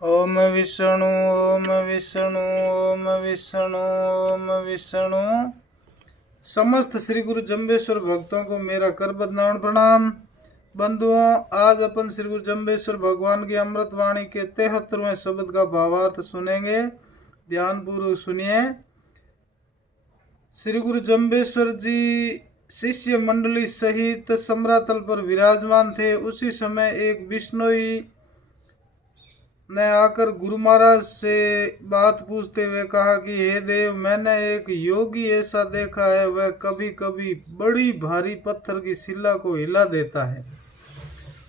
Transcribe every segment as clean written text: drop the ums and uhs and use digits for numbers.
ओम विष्णु ओम विष्णु ओम विष्णु ओम विष्णु। समस्त श्री गुरु जम्बेश्वर भक्तों को मेरा कर बंदनावन प्रणाम। बंधुओं, आज अपन श्री गुरु जम्बेश्वर भगवान की अमृत वाणी के 73वें शब्द का भावार्थ सुनेंगे। ध्यान पूर्वक सुनिए। श्री गुरु जम्बेश्वर जी शिष्य मंडली सहित सम्रातल पर विराजमान थे। उसी समय एक बिश्नोई ने आकर गुरु महाराज से बात पूछते हुए कहा कि हे देव, मैंने एक योगी ऐसा देखा है, वह कभी कभी बड़ी भारी पत्थर की शिला को हिला देता है।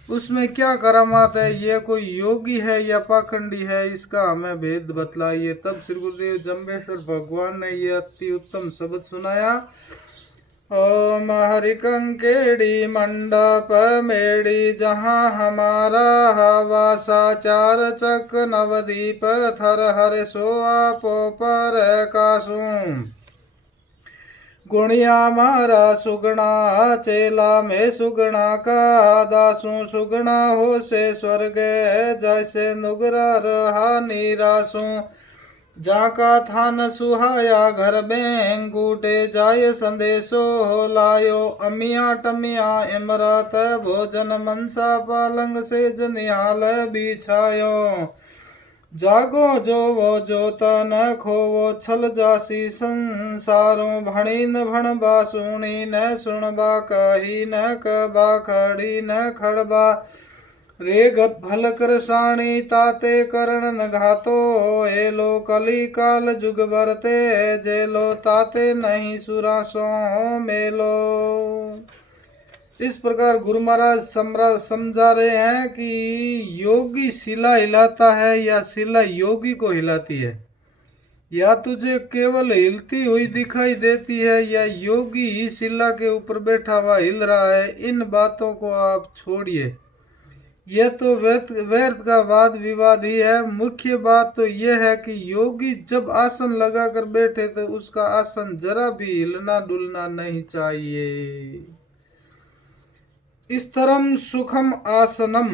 उसमें क्या करामात है? यह कोई योगी है या पाखंडी है? इसका हमें भेद बतलाइए। तब श्री गुरुदेव जम्बेश्वर भगवान ने यह अति उत्तम शब्द सुनाया। ओम हरि कंकेड़ी मंडप मेड़ी, जहाँ हमारा वासा, चार चक नवदीप थर हर सोआ पोपर कासू। गुणिया मारा सुगणा, चेला में सुगणा का दासू। सुगणा हो से स्वर्ग, जैसे नुगरा रहा निरासू। जाका थान सुहाया घर में, अंगूठे जाय संदेशो हो लायो। अमिया टमिया इमरत भोजन, मनसा पालंग से जनिहाल बिछायो। जागो जो वो जोत न खोवो, छल जासी संसारों। भणी न भण बासुणी, न सुनबा कही न कबा खड़ी न खड़बा। रेग भल कर साणी, ताते करण न घातो। हेलो कली काल जुग बरते, जेलो ताते नहीं सुरासो मेलो। इस प्रकार गुरु महाराज समझा रहे हैं कि योगी शिला हिलाता है या शिला योगी को हिलाती है, या तुझे केवल हिलती हुई दिखाई देती है या योगी ही शिला के ऊपर बैठा हुआ हिल रहा है। इन बातों को आप छोड़िए, यह तो व्यर्थ का वाद विवाद ही है। मुख्य बात तो यह है कि योगी जब आसन लगाकर बैठे तो उसका आसन जरा भी हिलना डुलना नहीं चाहिए। स्तरम सुखम आसनम,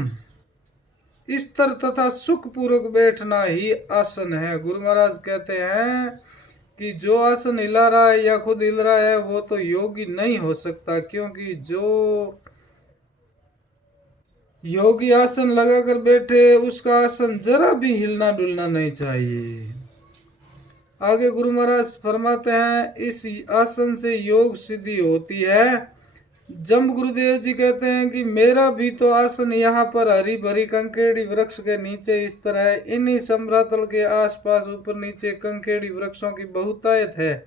स्तर तथा सुख पूर्वक बैठना ही आसन है। गुरु महाराज कहते हैं कि जो आसन हिला रहा है या खुद हिल रहा है वो तो योगी नहीं हो सकता, क्योंकि जो योगी आसन लगाकर बैठे उसका आसन जरा भी हिलना डुलना नहीं चाहिए। आगे गुरु महाराज फरमाते हैं, इस आसन से योग सिद्धि होती है। जम्ब गुरुदेव जी कहते हैं कि मेरा भी तो आसन यहाँ पर हरी भरी कंकेड़ी वृक्ष के नीचे इस तरह है। इन्हीं सम्रातल के आसपास ऊपर नीचे कंकेड़ी वृक्षों की बहुतायत है।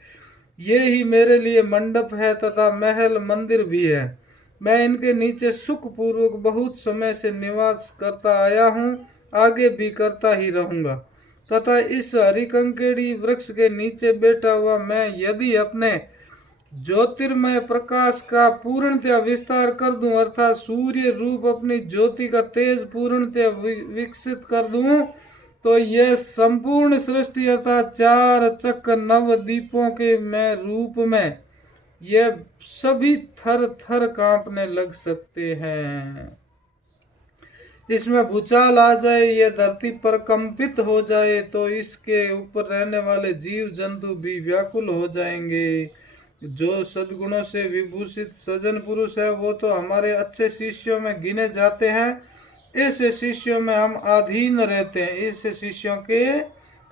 ये ही मेरे लिए मंडप है तथा महल मंदिर भी है। मैं इनके नीचे सुख पूर्वक बहुत समय से निवास करता आया हूँ, आगे भी करता ही रहूंगा। तथा इस हरी कंकेड़ी वृक्ष के नीचे बैठा हुआ मैं यदि अपने ज्योतिर्मय प्रकाश का पूर्णतया विस्तार कर दूं, अर्थात सूर्य रूप अपनी ज्योति का तेज पूर्णतया विकसित कर दूं, तो यह संपूर्ण सृष्टि अर्थात चार चक्र नव दीपों के मैं रूप में यह सभी थर थर कांपने लग सकते हैं। इसमें भूचाल आ जाए, यह धरती पर कंपित हो जाए तो इसके ऊपर रहने वाले जीव जंतु भी व्याकुल हो जाएंगे। जो सद्गुणों से विभूषित सज्जन पुरुष है वो तो हमारे अच्छे शिष्यों में गिने जाते हैं। ऐसे शिष्यों में हम अधीन रहते हैं, ऐसे शिष्यों के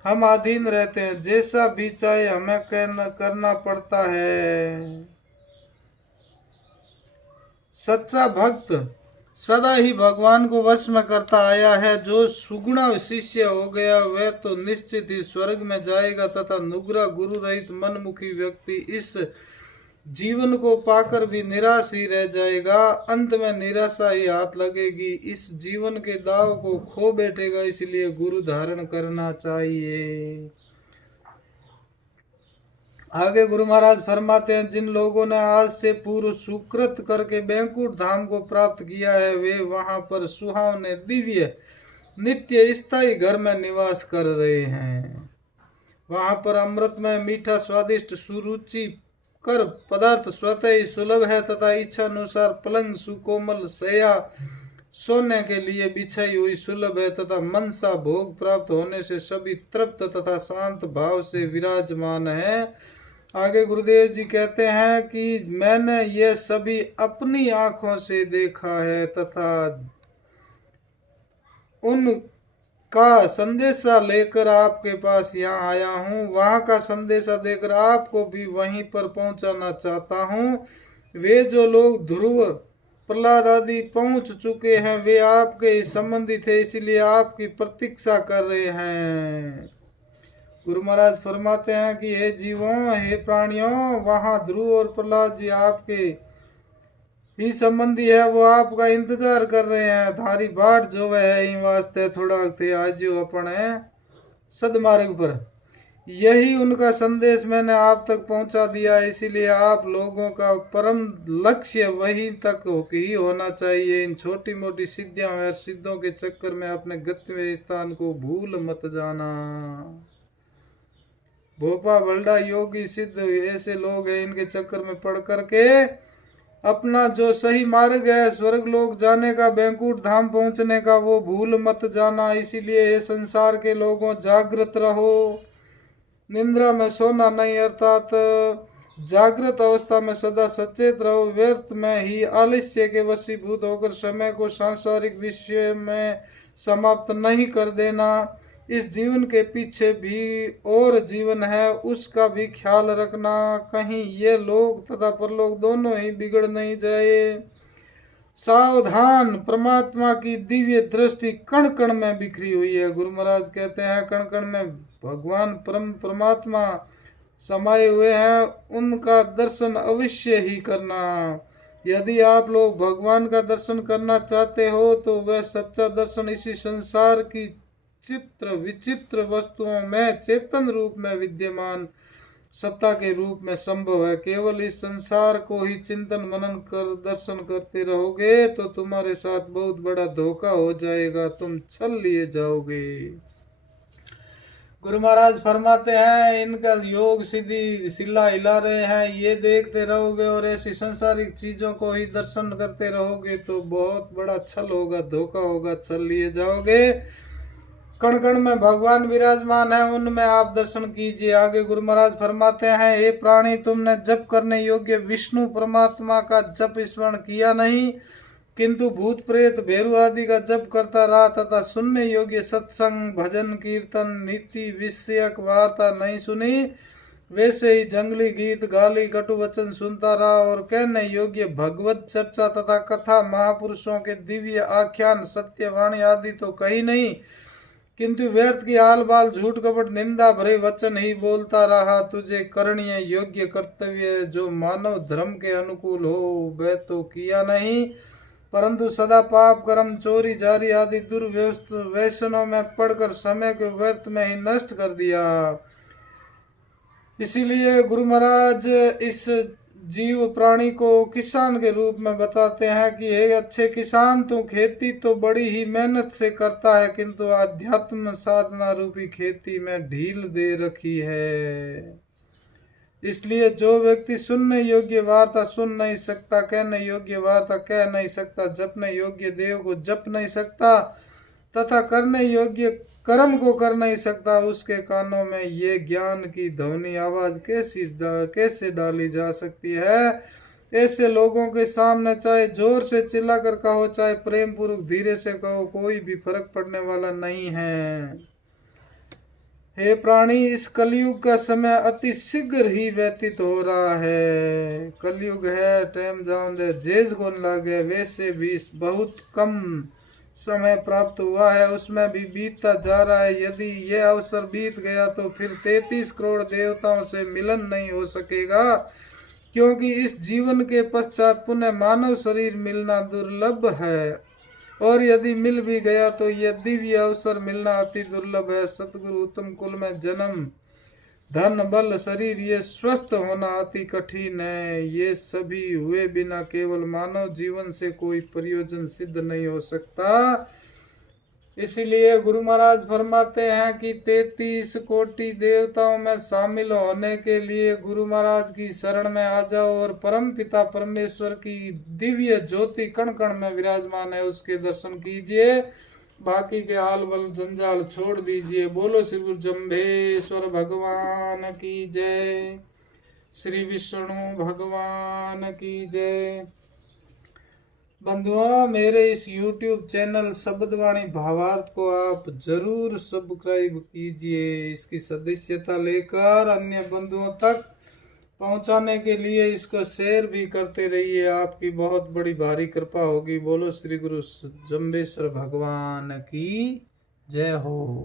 हम अधीन रहते हैं, जैसा भी चाहे हमें करना पड़ता है। सच्चा भक्त सदा ही भगवान को वश में करता आया है। जो सुगुणा शिष्य हो गया वह तो निश्चित ही स्वर्ग में जाएगा तथा नुग्रा गुरु रहित मनमुखी व्यक्ति इस जीवन को पाकर भी निराश ही रह जाएगा। अंत में निराशा ही हाथ लगेगी, इस जीवन के दाव को खो बैठेगा। इसलिए गुरु धारण करना चाहिए। आगे गुरु महाराज फरमाते हैं, जिन लोगों ने आज से पूर्व सुकृत करके बैंकुट धाम को प्राप्त किया है वे वहां पर सुहावने दिव्य नित्य स्थायी घर में निवास कर रहे हैं। वहां पर अमृत में मीठा स्वादिष्ट सुरुचि कर पदार्थ स्वतः ही सुलभ है तथा इच्छा अनुसार पलंग सुकोमल शया सोने के लिए बिछाई हुई सुलभ है तथा मनसा भोग प्राप्त होने से सभी तृप्त तथा शांत भाव से विराजमान है। आगे गुरुदेव जी कहते हैं कि मैंने ये सभी अपनी आंखों से देखा है तथा उनका संदेशा लेकर आपके पास यहाँ आया हूँ। वहाँ का संदेशा देकर आपको भी वहीं पर पहुँचाना चाहता हूँ। वे जो लोग ध्रुव प्रहलाद आदि पहुंच चुके हैं वे आपके संबंधी थे, इसीलिए आपकी प्रतीक्षा कर रहे हैं। गुरु महाराज फरमाते हैं कि हे जीवों, हे प्राणियों, वहां ध्रुव और प्रहलाद जी आपके ही संबंधी है, वो आपका इंतजार कर रहे हैं। थारी बाट जो है इन वास्ते थोड़ा थे आज जो अपन है सदमार्ग पर। यही उनका संदेश मैंने आप तक पहुंचा दिया, इसीलिए आप लोगों का परम लक्ष्य वहीं तक ही होना चाहिए। इन छोटी मोटी सिद्धियां और सिद्धों के चक्कर में अपने गंतव्य स्थान को भूल मत जाना। भोपा बल्डा योगी सिद्ध ऐसे लोग हैं, इनके चक्कर में पड़ करके अपना जो सही मार्ग है स्वर्ग लोक जाने का, बैंकुट धाम पहुंचने का, वो भूल मत जाना। इसीलिए संसार के लोगों जागृत रहो, निंद्रा में सोना नहीं, अर्थात जागृत अवस्था में सदा सचेत रहो। व्यर्थ में ही आलस्य के वशीभूत होकर समय को सांसारिक विषय में समाप्त नहीं कर देना। इस जीवन के पीछे भी और जीवन है, उसका भी ख्याल रखना, कहीं ये लोक तथा परलोक दोनों ही बिगड़ नहीं जाए। सावधान, परमात्मा की दिव्य दृष्टि कण कण में बिखरी हुई है। गुरु महाराज कहते हैं कण कण में भगवान परमात्मा समाये हुए हैं, उनका दर्शन अवश्य ही करना। यदि आप लोग भगवान का दर्शन करना चाहते हो तो वह सच्चा दर्शन इसी संसार की चित्र विचित्र वस्तुओं में चेतन रूप में विद्यमान सत्ता के रूप में संभव है। केवल इस संसार को ही चिंतन मनन कर दर्शन करते रहोगे तो तुम्हारे साथ बहुत बड़ा धोखा हो जाएगा, तुम छल लिए जाओगे। गुरु महाराज फरमाते हैं इनका योग सीधी सिला हिला रहे हैं, ये देखते रहोगे और ऐसी संसारिक चीजों को ही दर्शन करते रहोगे तो बहुत बड़ा छल होगा, धोखा होगा, छल लिए जाओगे। कण कण में भगवान विराजमान है, उनमें आप दर्शन कीजिए। आगे गुरु महाराज फरमाते हैं हे प्राणी, तुमने जप करने योग्य विष्णु परमात्मा का जप स्मरण किया नहीं, किंतु भूत प्रेत भैरव आदि का जप करता रहा तथा सुनने योग्य सत्संग भजन कीर्तन नीति विषयक वार्ता नहीं सुनी। वैसे ही जंगली गीत गाली कटु वचन सुनता रहा और कहने योग्य भगवत चर्चा तथा कथा महापुरुषों के दिव्य आख्यान सत्यवाणी आदि तो कही नहीं, किंतु व्यर्थ की आल बाल झूठ कपट निंदा भरे वचन ही बोलता रहा। तुझे करणीय योग्य कर्तव्य जो मानव धर्म के अनुकूल हो वह तो किया नहीं, परंतु सदा पाप कर्म चोरी जारी आदि दुर्व्यसनों में पड़कर समय को व्यर्थ में ही नष्ट कर दिया। इसीलिए गुरु महाराज इस जीव प्राणी को किसान के रूप में बताते हैं कि हे अच्छे किसान, तू खेती तो बड़ी ही मेहनत से करता है, किंतु आध्यात्म साधना रूपी खेती में ढील दे रखी है। इसलिए जो व्यक्ति सुनने योग्य वार्ता सुन नहीं सकता, कहने योग्य वार्ता कह नहीं सकता, जपने योग्य देव को जप नहीं सकता तथा करने योग्य कर्म को कर नहीं सकता, उसके कानों में ये ज्ञान की ध्वनि आवाज कैसे डाली जा सकती है। ऐसे लोगों के सामने चाहे जोर से चिल्लाकर कहो चाहे प्रेम पूर्वक धीरे से कहो, कोई भी फर्क पड़ने वाला नहीं है। हे प्राणी, इस कलयुग का समय अति शीघ्र ही व्यतीत हो रहा है। कलयुग है टाइम जान दे जेज गुन लागे, वैसे भी बहुत कम समय प्राप्त हुआ है, उसमें भी बीतता जा रहा है। यदि यह अवसर बीत गया तो फिर 33 करोड़ देवताओं से मिलन नहीं हो सकेगा, क्योंकि इस जीवन के पश्चात पुनः मानव शरीर मिलना दुर्लभ है, और यदि मिल भी गया तो यह दिव्य अवसर मिलना अति दुर्लभ है। सतगुरु उत्तम कुल में जन्म, धन बल शरीर ये स्वस्थ होना अति कठिन है। ये सभी हुए बिना केवल मानव जीवन से कोई प्रयोजन सिद्ध नहीं हो सकता। इसीलिए गुरु महाराज फरमाते हैं कि 33 कोटि देवताओं में शामिल होने के लिए गुरु महाराज की शरण में आ जाओ और परम पिता परमेश्वर की दिव्य ज्योति कण कण में विराजमान है उसके दर्शन कीजिए। बाकी के हाल बल जंजाल छोड़ दीजिए। बोलो श्री गुरु जम्भेश्वर भगवान की जय। श्री विष्णु भगवान की जय। बंधुओं, मेरे इस YouTube चैनल शब्दवाणी भावार्थ को आप जरूर सब्सक्राइब कीजिए। इसकी सदस्यता लेकर अन्य बंधुओं तक पहुंचाने के लिए इसको शेयर भी करते रहिए। आपकी बहुत बड़ी भारी कृपा होगी। बोलो श्री गुरु जम्बेश्वर भगवान की जय हो।